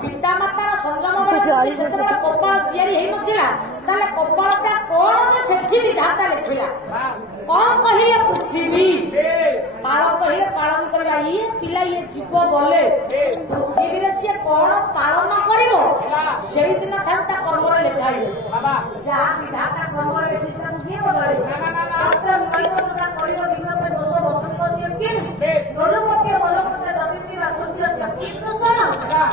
ପିତାମାତାର ସଂଯମ ସେତେବେଳେ କପାଳ ତିଆରି ହେଇନଥିଲା ତାହେଲେ କପାଳଟା କଣ ସେଠି ବିଧାତା ଲେଖିଲା କଣ କହିଲେ ପୃଥିବୀ ପାଳ କହିଲେ ପାଳନ କରିବା ଇଏ ପିଲା ଇଏ ଜୀବ ଗଲେ ପୃଥିବୀରେ ସିଏ କଣ ପାଳନ କରିବ ସେଇଦିନ ଠାରୁ ତା କର୍ମରେ ଲେଖା ହେଇଯାଇଛି ଯାହା ବିଧାତା କର୍ମରେ ଲେଖିଛି ତାକୁ କିଏ ବଦଳେଇ କରିବ ଦିନ ଦୋଷ ବସନ୍ତ ସିଏ କେମିତି ଲୋଲପତିର ବଲପତି ଦଦିତି ବା ସୂର୍ଯ୍ୟ ସେ କିନ୍ତୁ ଶରଣ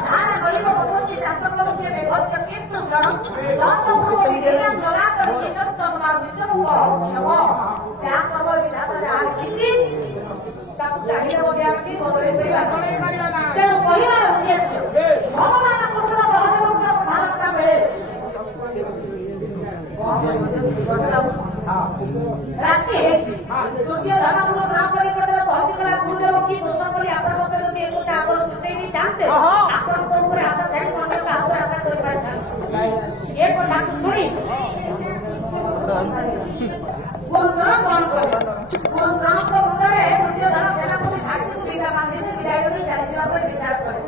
ଧାର ରହିବ ଭଗବତୀ ଡାକ୍ତର କିଏ ମେଘ ସେ କିନ୍ତୁ ଶରଣ ଜନ୍ମ ବିଧିଲା ଜଳାତ ବିଜତ ମାର୍ଜିତ କ୍ଷମ ଯାହା କର୍ମ ବିଧାତା ଯାହା ଲେଖିଛି ତାକୁ ଚାହିଦା ବଦଳାଇ ବଦଳେଇ ପାରିବା ନା ତେଣୁ କହିବାର ଉଦ୍ଦେଶ୍ୟ ଭଗବାନଙ୍କ ସହଯୋଗ ଭାରତଟା ମିଳେ ରାତି ହେଇଛି ତୃତୀୟ ଧର୍ମଗୁରୁ ଗ୍ରହପରି ପହଞ୍ଚିଗଲା ଗୁରୁଦେବ କି ଦୋଷ ବୋଲି ଆପଣ ମତେ ଯଦି ଏପଟେ ଆପଣ ସୂଚେଇ ଦେଇଥାନ୍ତେ ଆପଣଙ୍କ ଉପରେ ଆଶା ଛାଡ଼ି ଅନ୍ୟ କାହା ଉପରେ ଆଶା କରିପାରିଥାନ୍ତେ ଏ କଥାକୁ ଶୁଣି ଗୁରୁଦେବ କଣ କଲେ ଗୁରୁଦେବଙ୍କ ମୁଣ୍ଡରେ ତୃତୀୟ ଧର୍ମ ସେନାପତି ସାକ୍ଷୀକୁ ବିଦା ବାନ୍ଧି ବିଦାୟ କରି ଚାଲିଯିବା ପାଇଁ ବିଚାର କଲେ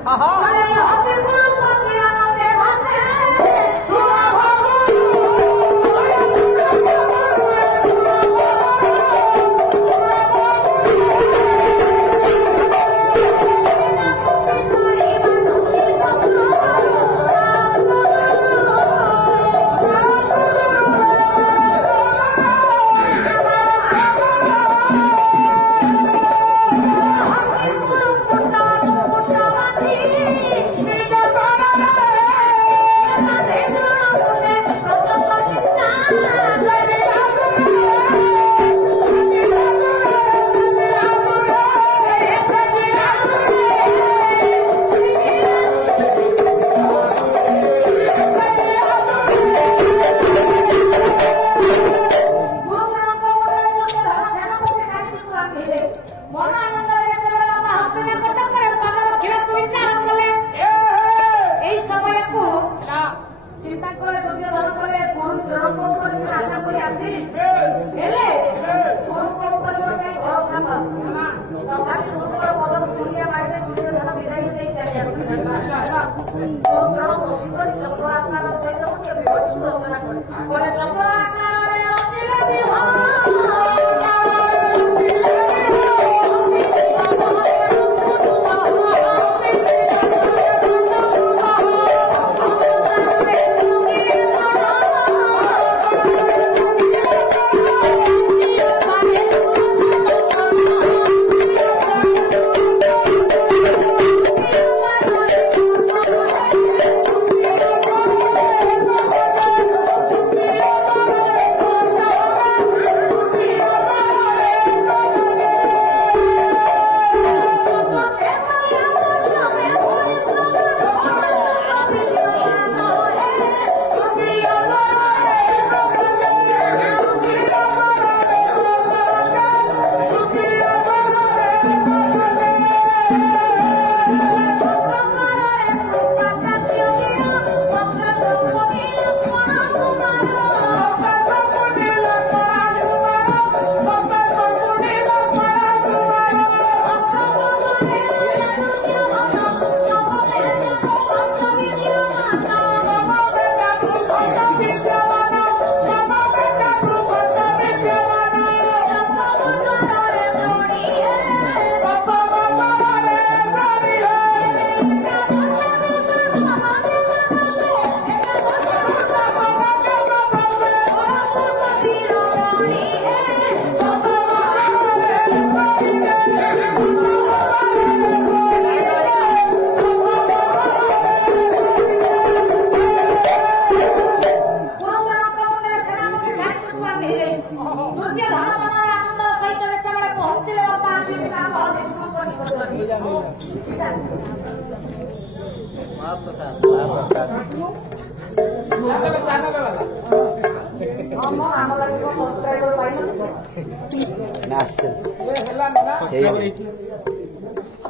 सब्सक्राइबर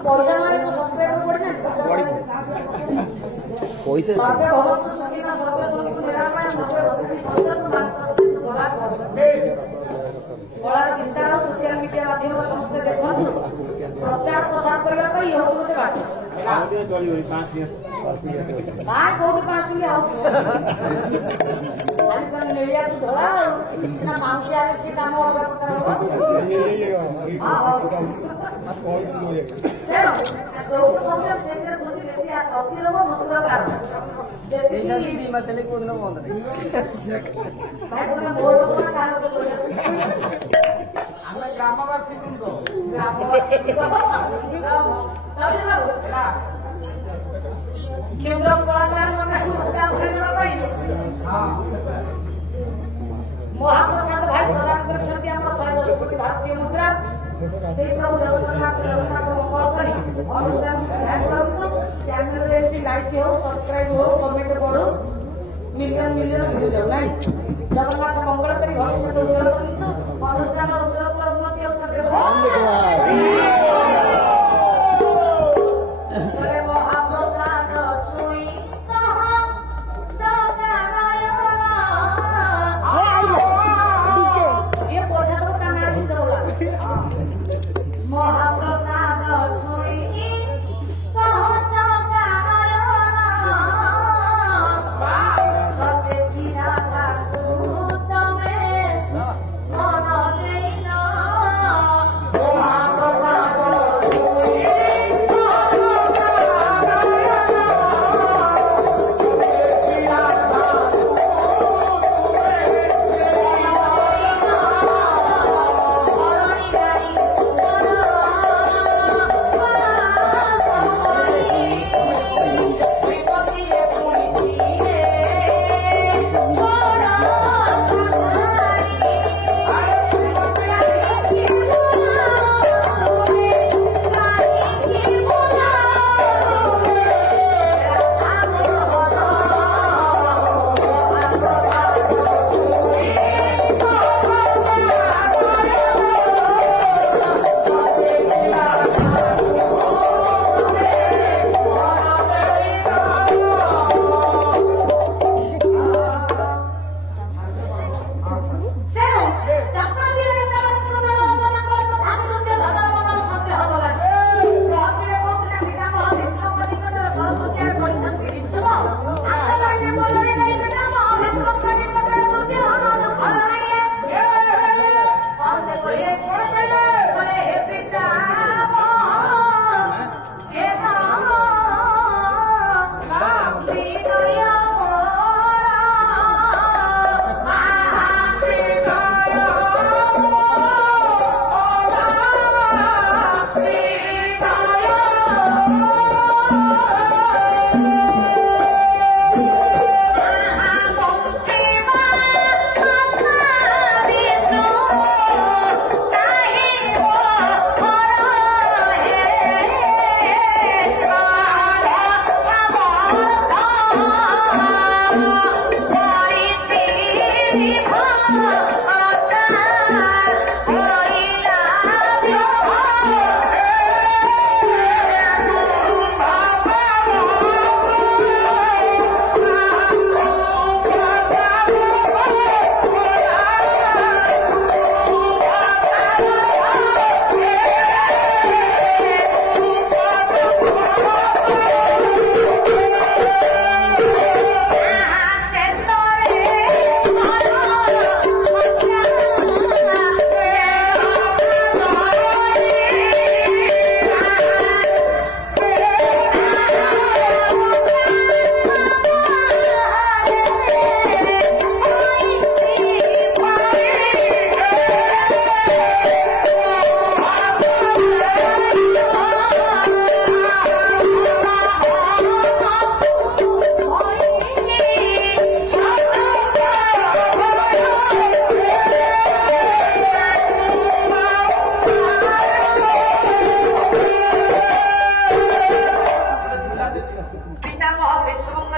पैसा मारे सब्सक्राइबर पड़े कला विस्तार सोशल मीडिया माध्यम समस्त देखु प्रचार प्रसार करने गोटे बात बहुत 5 टंकिया खाली मिलिया धला माउसी आगे से काम अलग केन्द्र कलाकार महाप्रसाद भाई प्रदान कर 110 कोटी भारतीय मुद्रा से प्रभु जगन्नाथ मंगल करी अनुष्ठान चैनल लाइक हो सब्सक्राइब हो कमेंट पढ़ो मिलियन मिलियन व्यू जाओ नहीं जगन्नाथ मंगल करी भविष्य उज्जवल करନ୍ତୁ अनुष्ठान उज्जवल उन्नति अवसर महाप्रसाद सत्य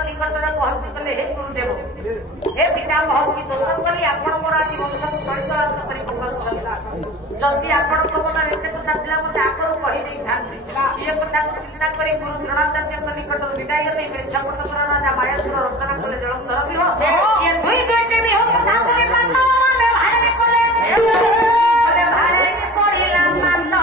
ନିକଟରେ ପହଞ୍ଚି କଲେ ହେ ଗୁରୁଦେବ ହେ ପିତାମହ କି ଦୋଷ କରି ଆପଣ ମୋର ଆଜି ବଂଶକୁ ପରିଚାଳନା କରି ପକାଉଛନ୍ତି। ଯଦି ଆପଣଙ୍କ ମନରେ ଏତେ କଥା ଥିଲା ମତେ ଆଗରୁ କହିଦେଇଥାନ୍ତି। ଇଏ କଥାକୁ ଚିନ୍ତା କରି ଗୁରୁ ଦ୍ରୋଣାଚାର୍ଯ୍ୟଙ୍କ ନିକଟରୁ ବିଦାୟ ନେଇ ମିର୍ଜାପଟର ରାଜା ମାୟାସୁର ରଚନା କଲେ ଜଳନ୍ଧର ବିହ ଇଏ ଦୁଇ ଦୁଇଟି ବିହ କଥା ଶୁଣି ପାଣ୍ଡବମାନେ ଭାଇରେ କଲେ ଭାଇରେ ପଡ଼ିଲା ପାଣ୍ଡବ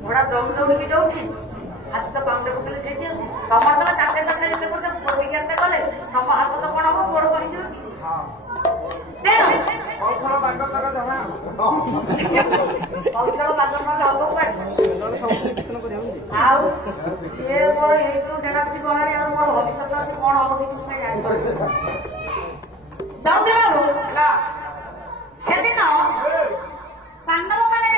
घोड़ा दौड़ दौड़ के जाऊँगी हाथ तो पाउंडे पकड़े से तुम तो ताके ताके जिते कर प्रतिज्ञा कले तुम हाथ तो कौन हम गोर कही कौशल बागन हम ये मोर डेरापी गहरी मोर भविष्य अच्छे कौन हम किसी जाऊ से दिन पांडव मैंने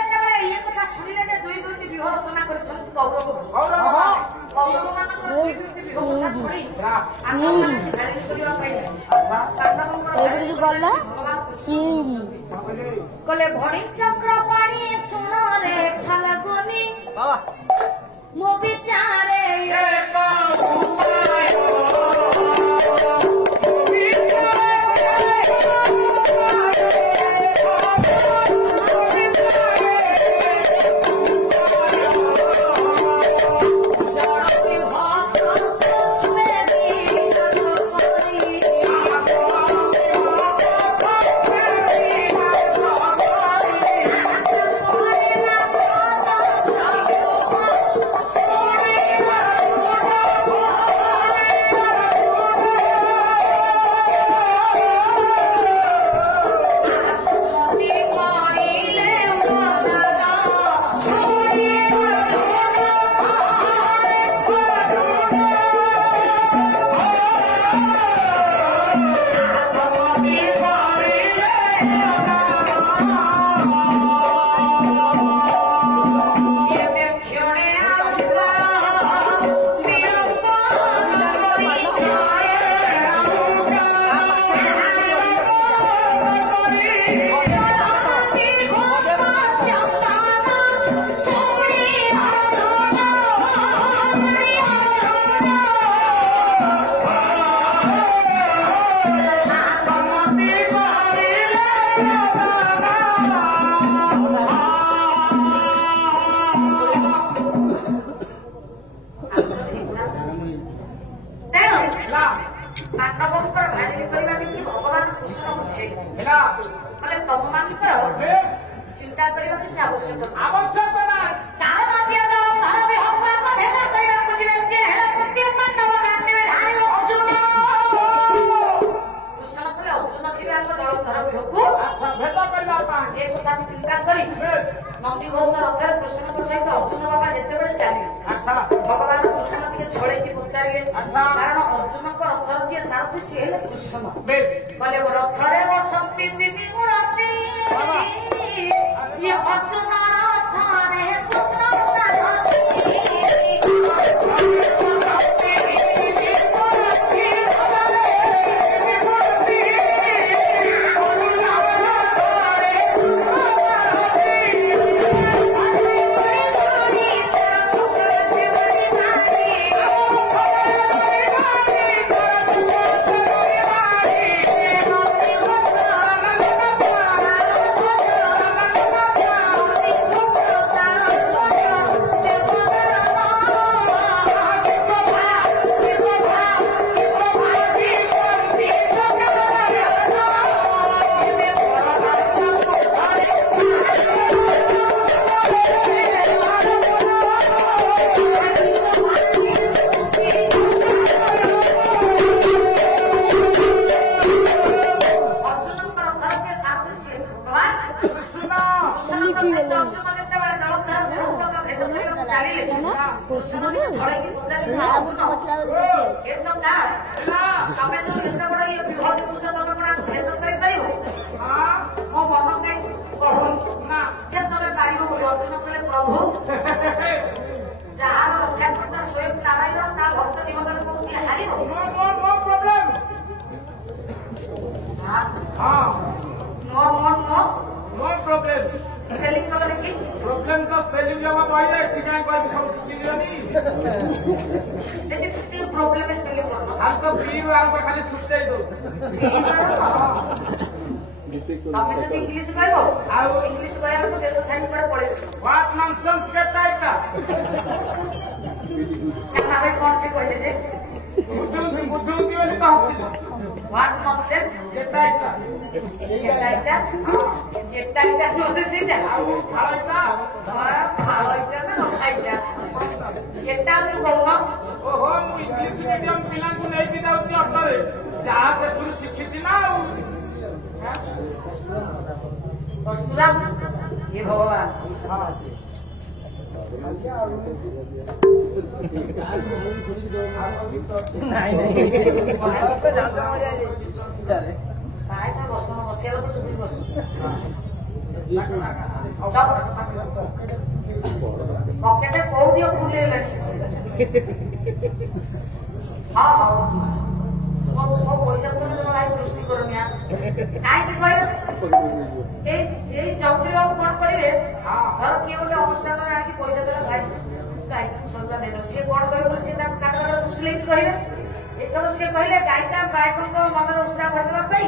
ये कथा शुणिले जे दुई दुईटी विह रचना करिछन कौरव कौरव मानकर दुई दुईटी विह कथा शुणी आंगମାନେ ଗାଳି କରିବା ପାଇଁ ଏଇଠି ଗଲା ସିଙ୍ଗି କଲେ ଭଣି ଚକ୍ର ପାଣି ଶୁଣ ରେ ଫାଲଗୁନି ମୋ ବିଚାରେ ଏକ चिंता करने की आवश्यक चिंता करी नंदी घोष रथर कृष्ण सहित अर्जुन बाबा जिते चलिए भगवान कृष्ण टे छड़े पचारे कारण अर्जुन को रथर किए सारथी सी कृष्ण कहले रथरे बसती ये अर्जुन रथरे इंग्लिश कह इंग्लिश कह देश छाड़ी पड़े व्हाट नॉनसेंस कहता है क्या कौन से कहले जे बुद्धि वाली बात व्हाट नॉनसेंस कहता है क्या नोटे सीधा भाड़ा ना खाइटा एटा तू कहूना ओहो मु इंग्लिश मीडियम पिला को नहीं बिदा उती अटरे जहां से तू शिक्षित ना परशुराम ये भगवान ପକେଟ କୋଉଠି ବୁଲେଇଲାଣି ହଁ ହଉ ମୋ ପଇସା ତମେ ତମ ଭାଇ ଦୃଷ୍ଟି କରୁନି କାହିଁକି କହିଲ ଏଇ ଚୌଧୁରୀ ବାବୁ କଣ କରିବେ ଧର କିଏ ଗୋଟେ ଅନୁଷ୍ଠାନରେ ଆଣିକି ପଇସା ଦେଲା ଭାଇ ଗାଈକୁ ସଉଦା ଦେଇଦେବ ସିଏ କଣ କହିବ ସିଏ ତାକୁ କାଗଜ ବୁଝିଲେକି କହିବେ ଏଥର ସିଏ କହିଲେ ଗାଈଟା ଗାୟକଙ୍କ ମନରେ ଉତ୍ସାହ କରିଦେବା ପାଇଁ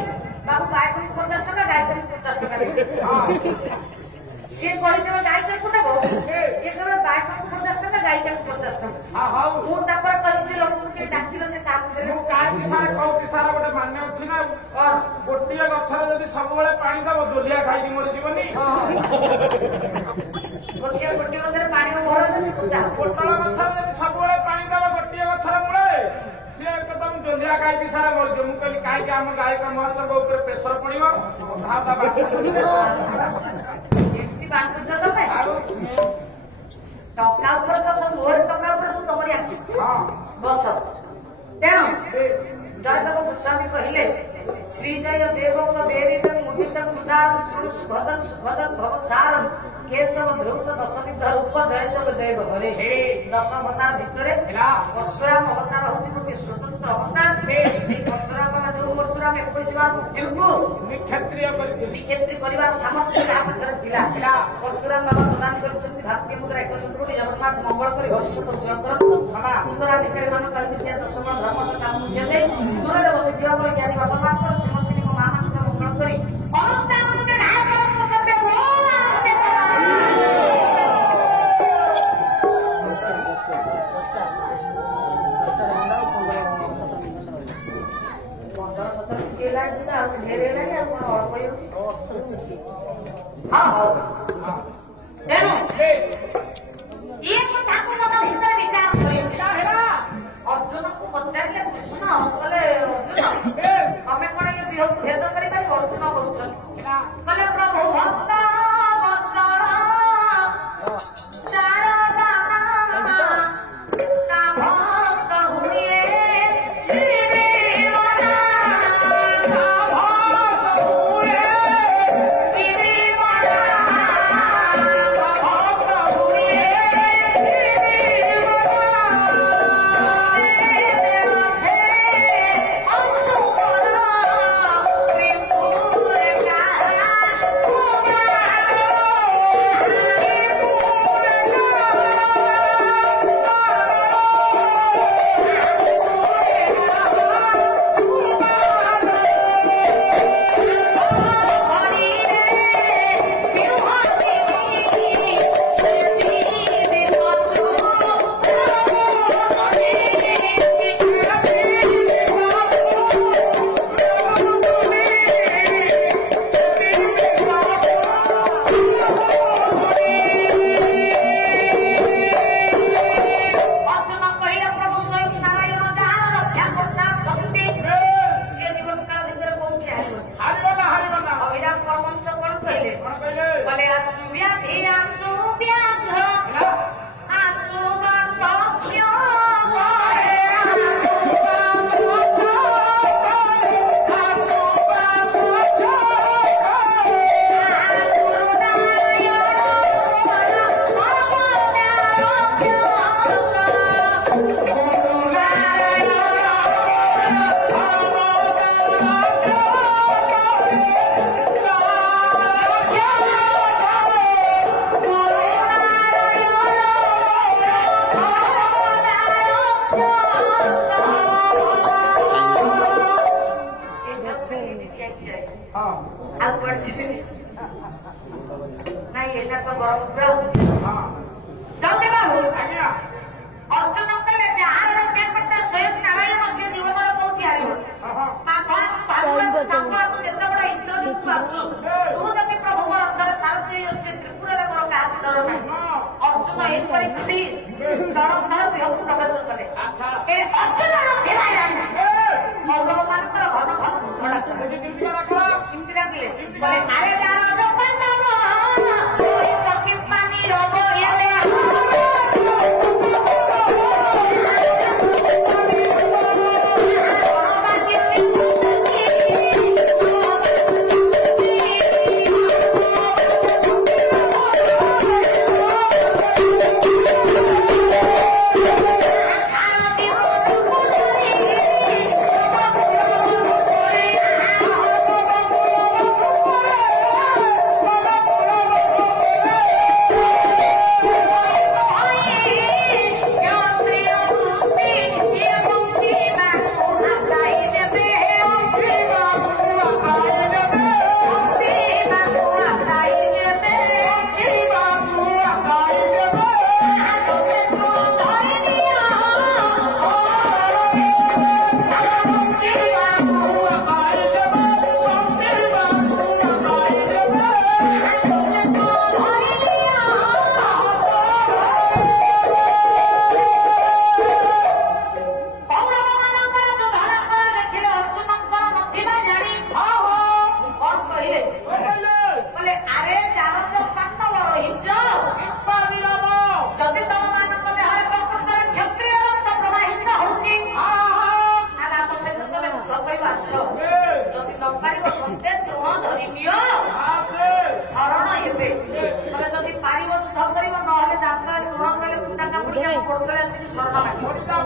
ବାବୁ ଗାୟକଙ୍କୁ 50 ଟଙ୍କା ଗାୟକଙ୍କୁ 50 ଟଙ୍କା ଦେବେ ସିଏ କହିଦେବ ଗାୟକଙ୍କୁ ଦେବ ଇଏ କହିବ ଗାୟକଙ୍କୁ 50 ଟଙ୍କା ଗାୟିକାଙ୍କୁ 50 ଟଙ୍କା ମୁଁ ତାପରେ କହିବି ସେ ଲୋକଙ୍କୁ ଟିକେ ଡାକିଲ ସେ କାହାକୁ ଦେଲେ କାହିଁକି ସାର କହୁଛି ସାର ଗୋଟେ ମାନେ ଅଛି ନା କଣ ଗୋଟିଏ ଗଛରେ ଯଦି ସବୁବେଳେ ପାଣି ଦବ ଦୋଲିଆ ଖାଇକି ମରିଯିବନି ଗୋଟିଏ ଗଛରେ ପାଣି ଭରନ୍ତି ସେ ପୂଜା ପୋଟଳ ଗଛରେ ଯଦି ସବୁବେଳେ ପାଣି ଦବ ଗୋଟିଏ ଗଛର ମୂଳରେ ସିଏ ଏକଦମ ଦୋଲିଆ ଖାଇକି ସାରା ମରିଯିବ ମୁଁ କହିଲି କାହିଁକି ଆମ ଗାୟକ ମହୋତ୍ସବ ଉପରେ ପ୍ରେସର ପଡିବ ଏମିତି ବାଣ୍ଟୁଛ ତମେ ଟଙ୍କା ଉପରେ ତ ସବୁ ମୋର ଟଙ୍କା ଉପରେ ସବୁ ତମରି ଆଖି ବସ ତେଣୁ ଜୟଦେବ ଗୋସ୍ୱାମୀ କହିଲେ ଶ୍ରୀଜୟ ଦେବଙ୍କ ବେରିତ ମୁଦିତ ମୁଦାର ଶୃଣୁ ସୁଭଦନ ସୁଭଦନ ଭବ ସାରମ କେଶବ ଧୃତ ଦଶବିଧ ରୂପ ଜୟଦେବ ଦେବ ହରେ 10 ଅବତାର ଭିତରେ ପରଶୁରାମ ଅବତାର ହଉଛି ଗୋଟିଏ ସ୍ୱତନ୍ତ୍ର ଅବତାର ସେଇ ପରଶୁରାମ ଯୋଉ ପରଶୁରାମ 21 ବାର ମୃତ୍ୟୁକୁ ନିକ୍ଷେତ୍ରୀ କରିବାର ସାମର୍ଥ୍ୟ ଯାହା ପାଖରେ ଥିଲା ପରଶୁରାମ ବାବା ପ୍ରଦାନ କରିଛନ୍ତି ଭାରତୀୟ ମୁଦ୍ରା 100 କୋଟି ଜଗନ୍ନାଥ ମଙ୍ଗଳ କରି ଭବିଷ୍ୟତ ଉଜ୍ଜଳ କରନ୍ତୁ ଉତ୍ତରାଧିକାରୀ ମାନଙ୍କ ବିଦ୍ୟା ଦଶମ ଧର୍ମ ତଥା ମୂଲ୍ୟ ଦେଇ ଦୂରରେ ବସି ଦିଅ ବଳି ଜ୍ଞାନୀ ବାବା ମାନଙ୍କର ଶ୍ରୀମନ୍ଦିର ମୋ ମା ମାନଙ୍କ ମଙ୍ଗଳ କରି ଅନୁଷ୍ଠାନ अर्जुन को पचारे कृष्ण कले अर्जुन तमें कौन ये भेद कर अर्जुन कहते प्रभु भक्त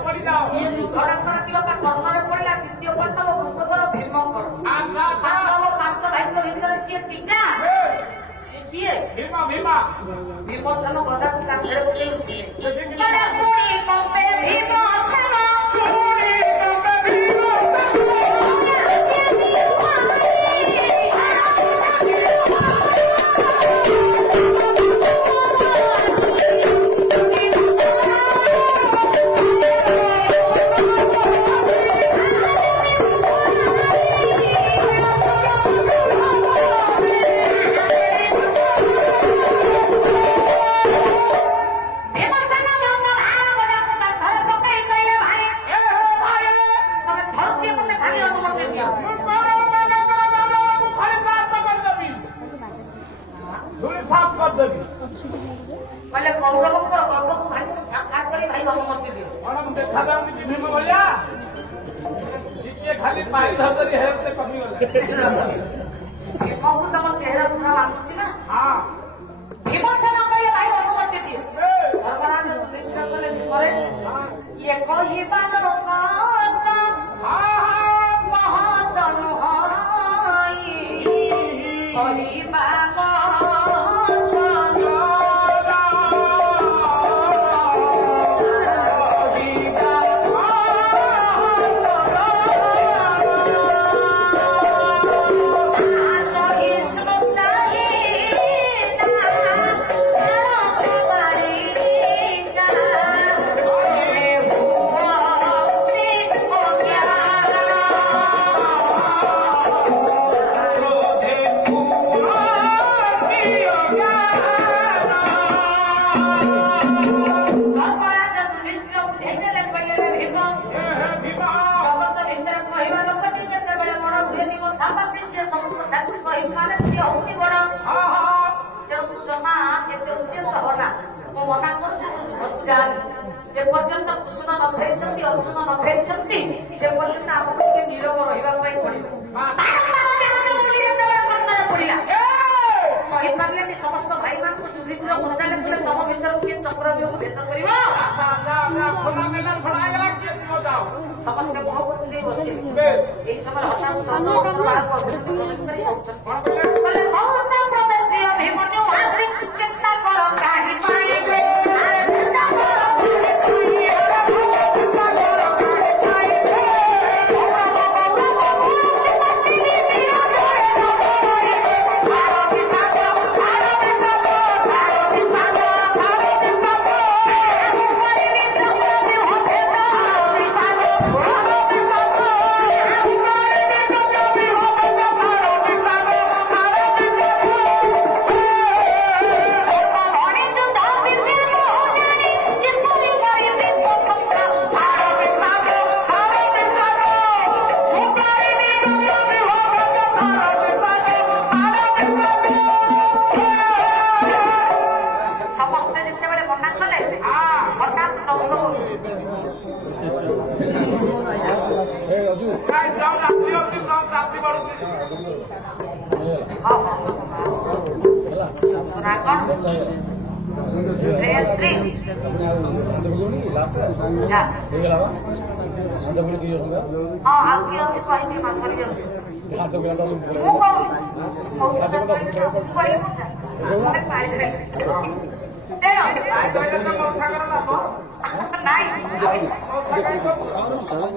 ପଡିଯାଅ ଇଏ ଯୁଦ୍ଧଡାଙ୍କର କିମ୍ବା କର୍ମରେ ପଡିଲା ଦ୍ୱିତୀୟ ପାଣ୍ଡବ ଭୂତକର ଭୀମଙ୍କର ପାଣ୍ଡବ ପାଞ୍ଚ ଭାଇଙ୍କ ଭିତରେ ଯିଏ ପିତା ସେ କିଏ ଭୀମସେନ ଗଦାକୁ କାନ୍ଧରେ ପକେଇଛି ଶୁଣି କମ୍ପେ ଭୀମସେନ କହିଲେ କୌରବଙ୍କର ଗର୍ଭକୁ ଭାଇ ସାକ୍ଷାତ କରି ଭାଇ ଅନୁମତି ଦିଅ କଣ ମୁଁ ଦେଖାଯାଉନି କି ଭୀମ ଭଳିଆ ଟିକେ ଖାଲି ପାଇ ଧରି ହେଲେ କମିଗଲା ଭୀମକୁ ତମ ଚେହେରା ପୁରା ମାନୁଛି ନା ହଁ ଭୀମସେନ କହିଲେ ଭାଇ ଅନୁମତି ଦିଅ ଧର୍ମରାଜ ଯୁଧିଷ୍ଠିର କହିଲେ ଭୀମରେ ଇଏ କହିବା ଲୋକ ମହତ ନୁହଁ ସହିବା যে পর্যন্ত কৃষ্ণ ন ফেরিଛନ୍ତି অর্জুন ন ফেরিଛନ୍ତି সে পর্যন্ত আমাকে ଟିକେ নীরব ରହିବା ପାଇଁ ପଡିବ ଶହୀଦ ପାରିଲେନି ସମସ୍ତ ଭାଇମାନଙ୍କୁ ଯୁଧିଷ୍ଠିର ପଚାରିଲେ କହିଲେ ତମ ଭିତରକୁ କିଏ ଚକ୍ରବ୍ୟୁହ ଭେଦ କରିବ ସମସ୍ତେ ମୁହଁକୁ ଦେଇ ବସିଲେ ଏଇ ସମୟରେ ହଠାତ୍ ଚିନ୍ତା କର କାହିଁ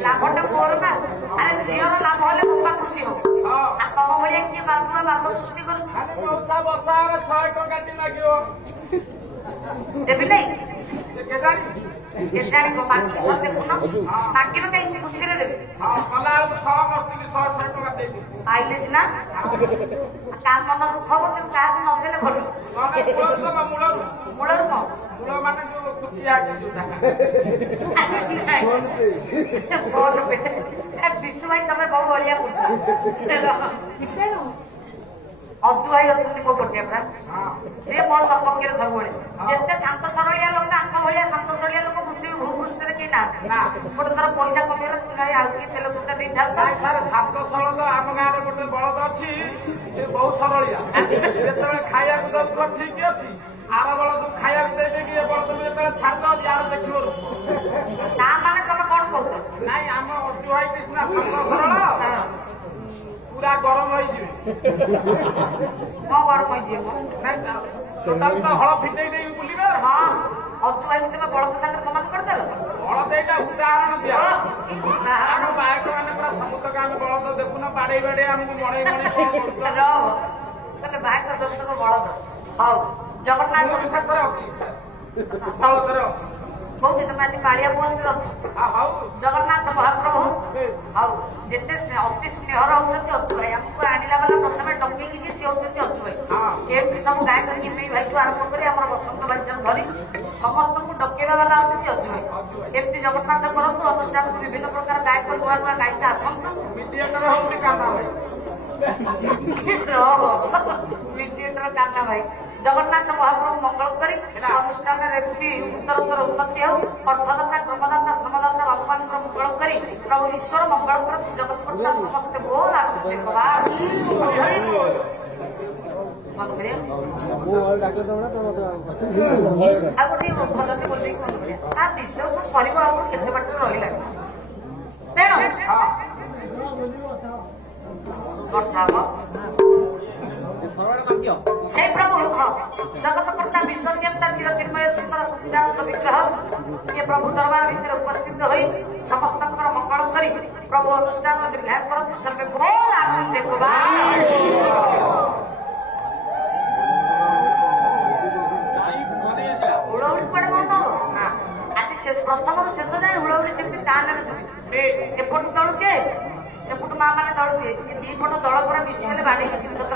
ଲାଭଟା ମୋର ନା ଆରେ ଝିଅର ଲାଭ ହେଲେ ମୋ ପାଖ ଖୁସି ହବ ଆଉ ତମ ଭଳିଆ କିଏ ବାବୁର ବାପ ସୃଷ୍ଟି କରୁଛି ଦେବି ନାଇଁ କେଜାଣି ଦେଖୁନ ମାଗିବ କାହିଁକି ଖୁସିରେ ଦେବି ପାଇଲେ ସିନା ତା ମନ ଦୁଃଖ ହବ କିନ୍ତୁ କାହାକୁ ନଦେଲେ ଭଲ ମୂଳରୁ କଣ ବିଶୁ ଭାଇ ତମେ ବହୁ ବଢିଆ କରୁଛ ଅଦୁ ଭାଇ ଅଛନ୍ତି ମୋ ଗୋଟିଏ ପୁରା ସିଏ ମୋ ସପକ୍ଷରେ ସବୁବେଳେ ଯେତେ ଶାନ୍ତ ସରଳିଆ ଲୋକ ତାଙ୍କ ଭଳିଆ ଶାନ୍ତ ସରଳିଆ ଲୋକ ପୃଥିବୀ ଭୂପୃଷ୍ଠରେ କେହି ନାହାନ୍ତି ଗୋଟେ ଥର ପଇସା କମିଗଲା ତୁ ଭାଇ ଆଉ କିଏ ତେଲ କୁଟା ଦେଇଥାନ୍ତା ଶାନ୍ତ ସରଳ ଆମ ଗାଁରେ ଗୋଟେ ବଳଦ ଅଛି ସେ ବହୁତ ସରଳିଆ ଯେତେବେଳେ ଖାଇବାକୁ ଦଉଛ ଠିକ ଅଛି ଆର ବଳଦକୁ ଖାଇବାକୁ ଦେଇଦେଇକି ଏ ବଳଦକୁ ଯେତେବେଳେ ଛାଡିଦବ ୟାର ଦେଖିବ ତା ମାନେ ତମେ पूरा गरम हो गरम टोटाल तो हल फिटे बुलवे हाँ अजु भाई तुम बड़द सागर समान करदेल बलद एटा उदाहरण दिया आम बायक मैंने पूरा समुद्र आम बलद देखुन बाड़े बाड़े आमको मड़े मड़े बायक सब बलद हौ जगन्नाथ बहुत तुम आज कालिया पोस्ट जगन्नाथ महाप्रभु हौ जिते अति स्नेहर होती अजु भाई आमको आनिला बेला प्रथम डकेगी जे सी होती अजु भाई एमती सब गायक भाई आरंभ कर बसंत व्यंजन धरी समस्त को डकेवा वाला होती अजु भाई एमती जगन्नाथ करतु अनुष्ठान विभिन्न प्रकार गायक नुआ नुआ गायिका आसतु मीडिएटर होती कान्हा भाई मीडिएटर कान्हा भाई जगन्नाथ महाप्रभु मंगल करी अनुष्ठान उत्तरोत्तर उन्नति हो अर्थदाता क्रमदाता श्रमदाता भगवान मंगल करी प्रभु ईश्वर मंगल कर जगत समस्त बोल विषय को सर केते बाट रहा तेणु वर्षा से प्रभु जगत कर्ता विश्वज्ञता चिरचिन्मय सुंदर सच्चिदानंद विग्रह ये प्रभु दरबार भीतर उपस्थित होई समस्त मंगल करी प्रभु अनुष्ठान निर्धारण करते सर्वे बोल आनंद हुड़हुड़ी पड़े बंद आज प्रथम शेष जाए हुड़हुड़ी सेमती ताने एपटू दलुचे सेपटू माँ मैंने दलुचे दीपट दल पूरा मिशिगले बाड़े जिनपत्र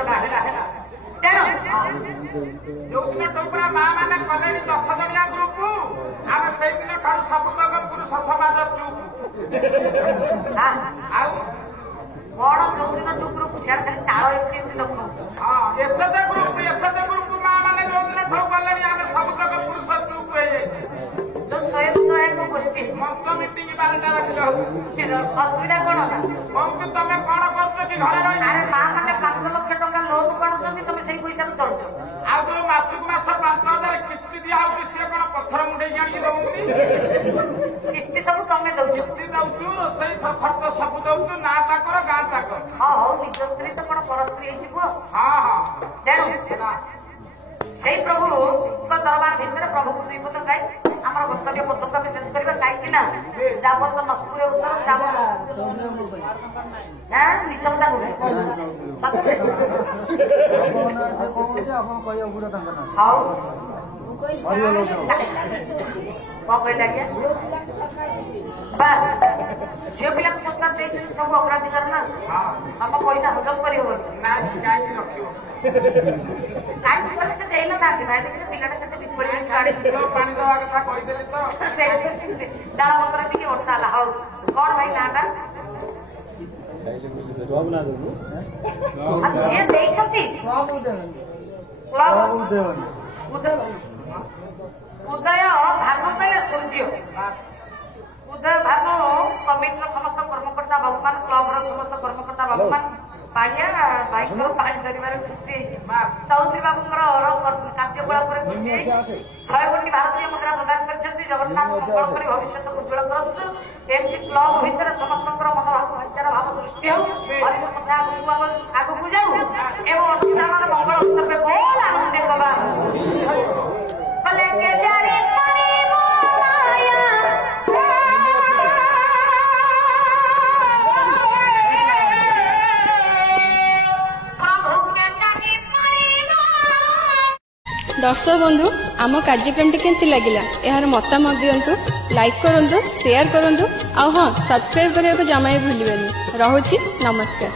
जो दिन टोकरा माँ मैंने कले 10 जणिया ग्रुप आम से दिन ठार सबतक पुरुष समाज चुप कौन जो दिन टू ग्रुप सियाड़ खाली ताल देखो हाँ एसते ग्रुप माँ मैंने जो दिन ठो कले आम सबतक पुरुष चुप हो जो स्वयं सहायक गोष्ठी मंत्र मीटिंग 12टा रखिले असुविधा कौन है तुम कौन करछ कि घरे रही अरे माँ मैंने 5 लाख टका लोन कर तुम से पैसा चलुच आ जो मासक मास 5000 किस्ती दिया सी कौन पत्थर मुंडे जानी दउची किस्ती सब तमें दउछ किस्ती दउछु रोसई खर्च सब दउछु ना ताकर गाँ ताकर हाँ हौ निज स्त्री तो कौन पर स्त्री हाँ हाँ से प्रभु दरबार भितर प्रभु को 2 पद गाई आम गंतव्य पदक विशेष करवा कहीं जाबत नस्पुर उत्तर निशब्दा हाउ कौन कहला क्या बस झील पिला सरकार सब अग्राधिकार ना हम पैसा हजम कर से देना था भाई देखिए पिलाटा केते विपरीत गाड़ी पानी दवा कथा कहिदेली तो से डाल पत्र टिके वर्षा ला हाउ कौन भाई नाटा जे देखती उदय भानु पहले सूर्य उदय भानु पवित्र समस्त कर्मकर्ता भगवान क्लब समस्त कर्मकर्ता भगवान पाड़िया बाइक पानी धरबार खुशी चौधरी बाबू कार्यकलाप खुशी 100 कोटी भारतीय मुद्रा प्रदान कर जगन्नाथ मंगल कर भविष्य को उज्जवल करतु एमती क्लब भीतर समस्त मनोभाव भाईचारा भाव सृष्टि हो आगू को जाऊ एवं अनुष्ठान मंगल अवसर में बोल आनंद बाबा दर्शक बंधु आम कार्यक्रम केमती लगिला यार मतामत दिंतु लाइक करूँ शेयर करूँ आ हाँ सब्सक्राइब करने को जमा भूलिए। रहुची नमस्कार।